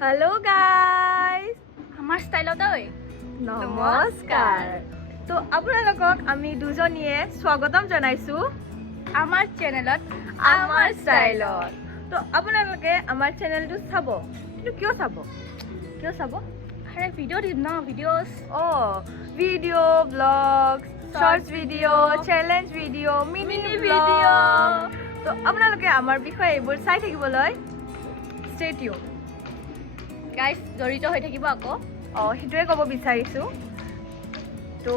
hello guys আমাৰ ষ্টাইলত ঐ নমস্কাৰ তো আপোনালোকক আমি দুজনীয়ে স্বাগতম জনাইছো আমাৰ চেনেলত আমাৰ ষ্টাইলত তো আপোনালোকে আমাৰ চেনেলটো চাব কিন্তু কিয় চাব আৰে ভিডিঅ' দিম ন ভিডিঅ'ছ অ video' vlog shorts video' challenge video' mini video' তো আপোনালোকে আমাৰ বিষয়ে এইবোৰ চাই থাকিবলৈ ষ্টে টিউন গাইজ জড়িত হৈ থাকিব আকৌ সেইটোৱে ক'ব বিচাৰিছোঁ তো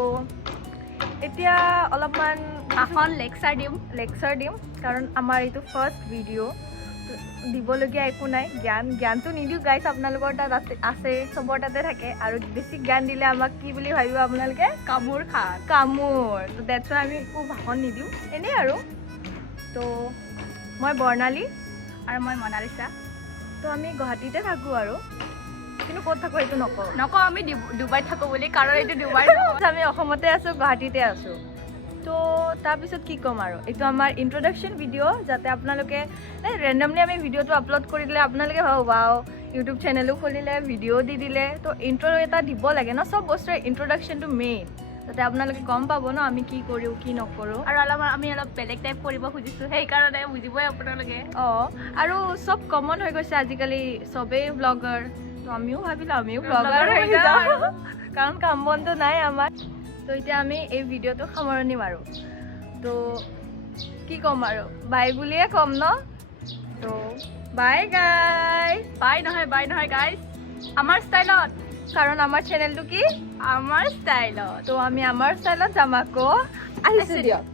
এতিয়া অলপমান এখন লেকচাৰ দিম কাৰণ আমাৰ এইটো ফাৰ্ষ্ট ভিডিঅ' দিবলগীয়া একো নাই জ্ঞানটো নিদিওঁ গাইছ আপোনালোকৰ তাত আছে চবৰ তাতে থাকে আৰু বেছি জ্ঞান দিলে আমাক কি বুলি ভাবিব আপোনালোকে কামোৰ তো ডেটছ আমি একো ভাষণ নিদিওঁ এনেই আৰু তো মই বৰ্ণালী আৰু মই মনালিছা তো আমি গুৱাহাটীতে থাকোঁ আৰু কিন্তু ক'ত থাকোঁ এইটো নকওঁ আমি ডুবাইত থাকোঁ বুলি কাৰণ এইটো ডুবাই আমি অসমতে আছোঁ গুৱাহাটীতে আছোঁ তো তাৰপিছত কি ক'ম আৰু এইটো আমাৰ ইন্ট্ৰডাকশ্যন ভিডিঅ' যাতে আপোনালোকে ৰেণ্ডমলি আমি ভিডিঅ'টো আপলোড কৰি দিলে আপোনালোকে ভাবো ৱাও ইউটিউব চেনেলো খুলিলে ভিডিঅ' দি দিলে তো ইণ্ট্ৰ' এটা দিব লাগে ন চব বস্তুৰে ইন্ট্ৰডাকশ্যনটো মেইন যাতে আপোনালোকে গম পাব ন আমি কি কৰোঁ কি নকৰোঁ আৰু আমি অলপ বেলেগ টাইপ কৰিব খুজিছোঁ সেইকাৰণে বুজিবই আপোনালোকে আৰু চব কমন হৈ গৈছে আজিকালি চবেই ব্লগাৰ তো আমিও ভাবিলোঁ আমিও ব্লগাৰ হৈ যাওঁ কাৰণ কাম বনটো নাই আমাৰ তো এতিয়া আমি এই ভিডিঅ'টো সামৰণি মাৰোঁ তো কি ক'ম আৰু বাই বুলিয়ে ক'ম ন তো বাই নহয় গাইজ আমাৰ ষ্টাইলত কাৰণ আমাৰ চেনেলটো কি আমাৰ ষ্টাইলত তো আমি আমাৰ ষ্টাইলত যাম আকৌ আহিছোঁ দিয়ক